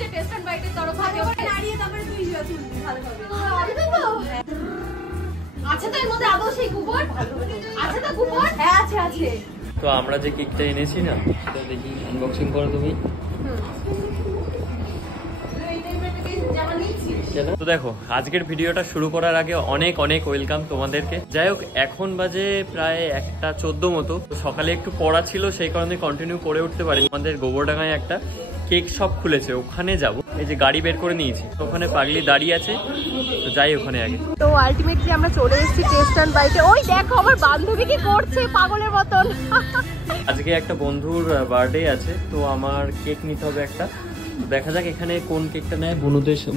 আসছে test and বাইটের তরফ থেকে। নাড়িয়ে তারপরে তুই তুলবি ভালো হবে। আচ্ছা তো এর মধ্যে আদৌ সেই কুপন আছে? তো কুপন হ্যাঁ আছে আছে। তো আমরা যে কেকটা এনেছি না সেটা দেখি আনবক্সিং করো তুমি। তো দেখো আজকের ভিডিওটা শুরু করার আগে অনেক অনেক ওয়েলকাম তোমাদেরকে। যাই হোক এখন বাজে প্রায় 1:14 মতো। সকালে একটু পড়া ছিল সেই কারণে কন্টিনিউ করে উঠতে পারি। আমাদের গোবরডাঙ্গায় একটা কেক শপ খুলেছে, ওখানে যাব। এই যে গাড়ি বের করে নিয়েছি, ওখানে পাগলি দাঁড়িয়ে আছে, তো যাই ওখানে আগে। তো আলটিমেটলি আমরা চলে এসেছি টেস্ট এন্ড বাইটে। ওই দেখো আমার বান্ধবী কি করছে পাগলের মতন। আজকে একটা বন্ধুর বার্থডে আছে, তো আমার কেক নিতে হবে একটা। দেখা যাক এখানে কোন কেকটা নেয়।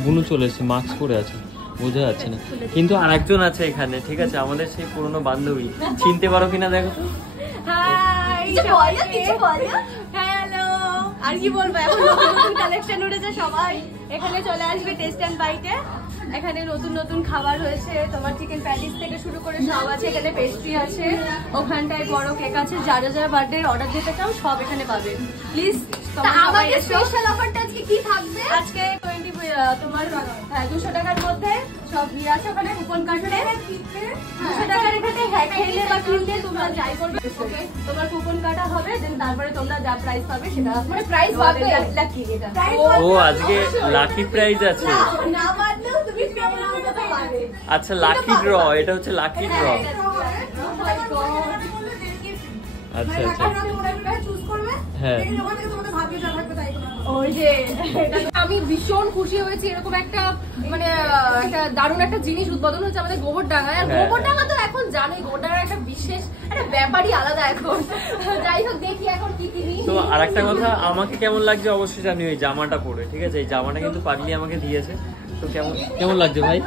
বুনু চলে এসেছে, মাস্ক পরে আছে, বোঝা যাচ্ছে না। কিন্তু আরেকজন আছে এখানে, ঠিক আছে, আমাদের সেই পুরনো বান্ধবী। চিনতে পারো কিনা দেখো তো। হ্যালো, আর কি বলবো, এখন নতুন কালেকশন উঠেছে, সবাই এখানে চলে আসবে টেস্ট এন্ড বাইটে। এখানে নতুন নতুন খাবার হয়েছে, তোমার চিকেন প্যাটিস থেকে শুরু করে সব আছে। এখানে পেস্ট্রি আছে, ওখানটায় বড় কেক আছে। যারা যারা বার্থডে অর্ডার দিতে চাও সব এখানে পাবে। প্লিজ আমাদের স্পেশাল অফারটা আজকে কি থাকবে? আজকে তোমার 200 টাকার মধ্যে সব ইয়ে আছে। ওখানে কুপন কাটলে 200 টাকার এখানে খেলে বা কিনলে তোমরা যাই করবে, তোমার কুপন কাটা হবে, দেন তারপরে তোমরা যা প্রাইস পাবে সেটা মানে প্রাইস পাবে লাকি। এটা ও আজকে লাকি প্রাইজ আছে। না মানলেও তুমি পাবে। আচ্ছা লাকি ড্র, এটা হচ্ছে লাকি ড্র। আচ্ছা আচ্ছা হ্যাঁ। ওই যে আমি ভীষণ খুশি হয়েছি, এরকম একটা মানে একটা দারুণ একটা জিনিস উদ্বোধন হচ্ছে আমাদের গোবরডাঙ্গায়। আর গোবরডাঙ্গা তো এখন জানোই, গোবরডাঙ্গার একটা বিশেষ একটা ব্যাপারই আলাদা এখন। যাই হোক দেখি এখন কি কিনি। তো আরেকটা কথা, আমাকে কেমন লাগছে অবশ্যই জানি ওই জামাটা পরে, ঠিক আছে। এই জামাটা কিন্তু পাগলি আমাকে দিয়েছে। তো কেমন লাগছে ভাই?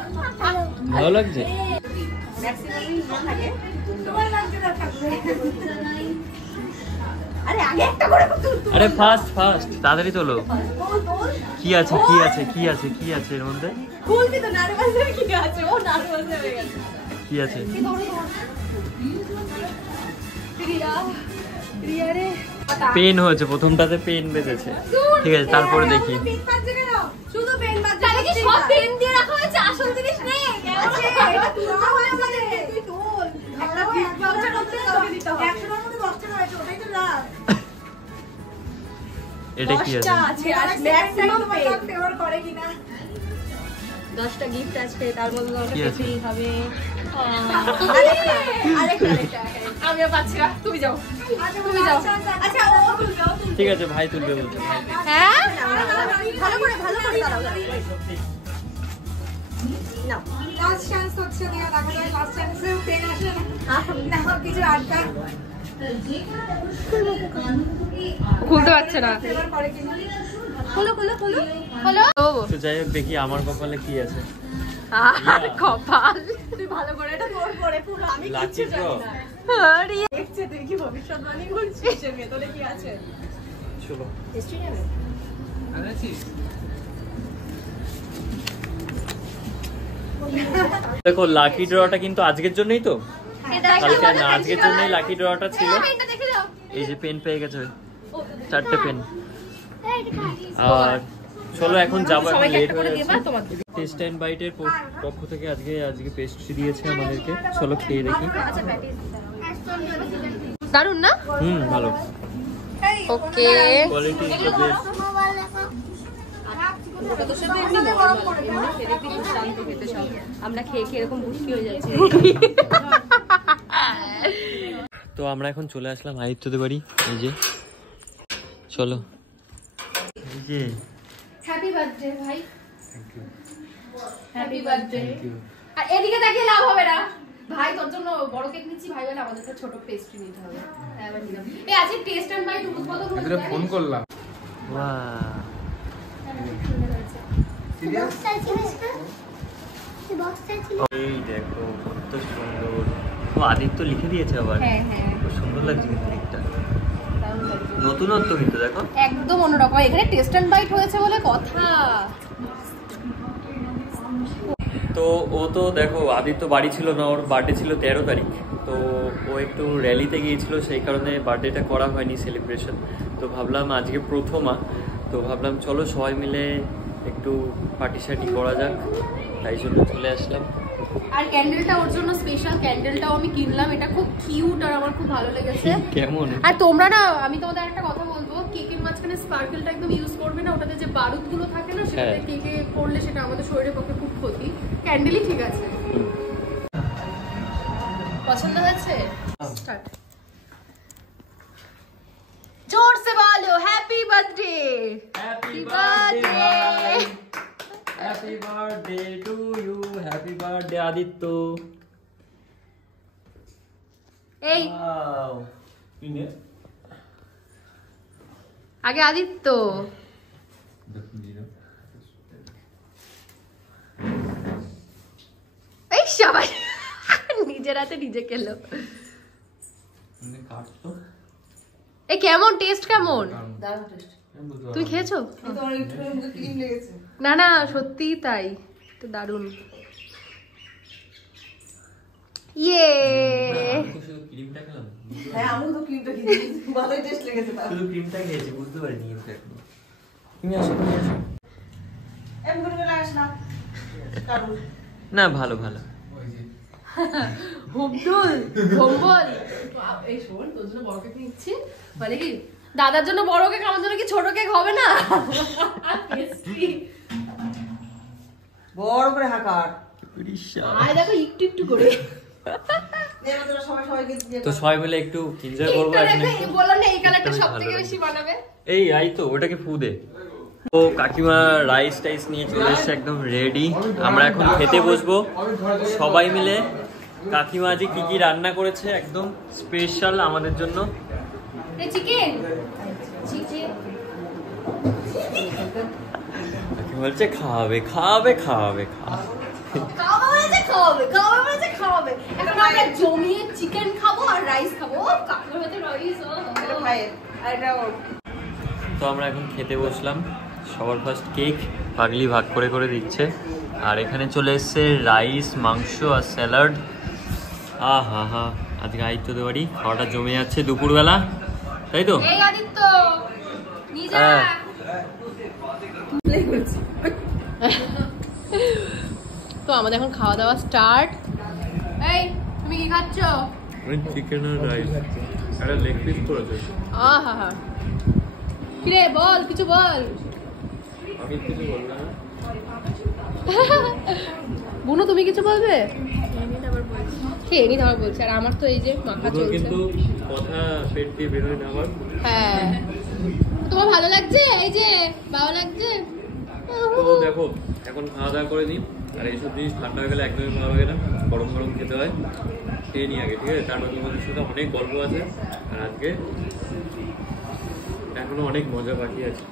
ভালো লাগছে? আরে ফার্স্ট তাড়াতাড়ি তোলো। কি আছে কি আছে কি আছে কি আছে এর মধ্যে? কি আছে? পেন হয়েছে, প্রথমটাতে পেন বেজেছে, ঠিক আছে, তারপরে দেখি। এটা কি আছে? 10টা গিফট আছে, তার মধ্যে হবে। আমিও পাচ্ছি না, তুমি যাও। আচ্ছা ঠিক আছে, ভাই তুলবে বলছে। হ্যাঁ ভালো করে দাঁড়াও। নাও লাস্ট চান্স হচ্ছে, দেখা যায় লাস্ট চান্সেও পেন আসে না, কিছু আটকা খুলতে পারছে না। খোলো। তো যাই হোক দেখি আমার কপালে কি আছে। কপাল তুই ভালো করে এটা তোর পরে পুরো আমি লাকি ড্র। আরে দেখছে তুই কি ভবিষ্যৎবাণী করছিস, এর ভেতরে কি আছে? চলো হিস্ট্রি নেবে। দেখো লাকি ড্রটা কিন্তু আজকের জন্যই, তো কালকে না, আজকের জন্যই লাকি ড্রটা ছিল। এই যে পেন পেয়ে গেছে, 4টে পেন। আর চলো এখন যাবো, এখন লেট হয়ে যাচ্ছে। টেস্ট এন্ড বাইটের পক্ষ থেকে আজকে পেস্ট্রি দিয়েছে আমাদেরকে, চলো খেয়ে দেখি। দারুণ না? ভালো। ওকে কোয়ালিটি ইজ দ্য বেস্ট। আমরা খেয়ে এরকম বুঝকি হয়ে যাচ্ছে। তো আমরা এখন চলে আসলাম আদিত্যদের বাড়ি। এই যে চলো, এই যে হ্যাপি বার্থডে ভাই। Thank you. Happy birthday. আর এদিকে তাকিয়ে লাভ হবে না ভাই, তোর জন্য বড় কেক নিচ্ছি ভাই, বলে আমাদের ছোট পেস্ট্রি নিতে হবে। এবার নিলাম। এই আজকে টেস্ট এন্ড বাইট উদ্বোধন হলো, এটা ফোন করলাম। ওয়াও এই দেখো কত সুন্দর। ও আদিত্য লিখে দিয়েছে আবার। হ্যাঁ খুব সুন্দর লাগছে কিন্তু কেকটা, নতুনত্ব কিন্তু দেখো একদম অন্যরকম। এখানে টেস্ট এন্ড বাইট হয়েছে বলে কথা। তো ও তো দেখো আদিত্য বাড়ি ছিল না, ওর বার্থডে ছিল 13 তারিখ। তো ও একটু র্যালিতে গিয়েছিল, সেই কারণে বার্থডেটা করা হয়নি সেলিব্রেশন। তো ভাবলাম আজকে প্রথমা, তো ভাবলাম চলো সবাই মিলে একটু পার্টি শার্টি করা যাক, তাই জন্য চলে আসলাম। আর ক্যান্ডেলটা ওর জন্য স্পেশাল, ক্যান্ডেলটাও আমি কিনলাম, এটা খুব কিউট আর আমার খুব ভালো লেগেছে। কেমন? আর তোমরা না, আমি তোমাদের একটা কথা বলবো, কেকের মাঝখানে স্পার্কেলটা একদম ইউজ করবে না, ওটাতে যে বারুদগুলো থাকে না, সেটাতে কেকে পড়লে সেটা আমাদের শরীরের পক্ষে খুব ক্ষতি। ক্যান্ডেলই ঠিক আছে। পছন্দ হয়েছে? স্টার্ট। जोर से बोलो happy birthday. Happy birthday, happy birthday to you, happy birthday Aditya. এই আগে আদিত্য। এই সবাই নিজের হাতে নিজে খেলো। এই কেমন টেস্ট? কেমন? তুই খেয়েছো? না না সত্যি তাই তো, দারুন। ইয়ে ক্রিমটা খেলাম। হ্যাঁ আমি তো ক্রিমটা খেয়েছি, ভালোই টেস্ট লেগেছে। শুধু ক্রিমটা খেয়েছি, বুঝতে পারিনি কিন্তু এখন। তুমি আসো, তুমি আসো। এম করে লাগাস না কারণ না ভালো ভালো। হুবদুল ভম্বল, এই শোন তোর জন্য বড় কেক নিচ্ছি। মানে কি দাদার জন্য বড় কেক, আমার জন্য কি ছোট কেক হবে না? বড় করে হাকার। আয় দেখো একটু একটু করে। তো সবাই মিলে একটু এনজয় করবো। বললাম না এই কালারটা সবথেকে বেশি বানাবে। এই আই তো ওটাকে ফু দে। তো কাকিমা রাইস টাইস নিয়ে চলে এসছে, একদম রেডি। আমরা এখন খেতে বসবো সবাই মিলে। কাকিমা আজ কি কি রান্না করেছে একদম স্পেশাল আমাদের জন্য। চিকেন কাকিমা বলছে খাওয়াবে খাওয়াবে খাওয়াবে খাওয়াবে। এখন আমরা জমিয়ে চিকেন খাবো আর রাইস খাবো। কাকুর হাতে রাইস। তো আমরা এখন খেতে বসলাম। সবার ফার্স্ট কেক পাগলি ভাগ করে করে দিচ্ছে, আর এখানে চলে এসছে রাইস, মাংস আর স্যালাড। হা হা আজকে আদিত্যদের বাড়ি খাওয়াটা জমে যাচ্ছে দুপুরবেলা, তাই তো? এই আদিত্য নিজে তো আমাদের এখন খাওয়া দাওয়া স্টার্ট। এই তুমি কি খাচ্ছ? চিকেন আর রাইস, একটা লেগ পিস করেছে। আহা হা, কি রে বল, কিছু বল। আমি কিছু বললাম। বুনু তুমি কিছু বলবে? খেয়ে নি আবার বলছে। আর আমার তো এই যে মাখা চলছে, কিন্তু কথা পেট দিয়ে বের হয় না আমার। হ্যাঁ তোমার ভালো লাগছে? এই যে ভালো লাগছে। তো দেখো এখন খাওয়া দাওয়া করে নিই, আর এইসব জিনিস ঠান্ডা হয়ে গেলে একদমই ভালো লাগে না, গরম গরম খেতে হয়। খেয়ে নিই আগে, ঠিক আছে? তারপর তোমাদের সাথে অনেক গল্প আছে, আর আজকে এখনো অনেক মজা বাকি আছে।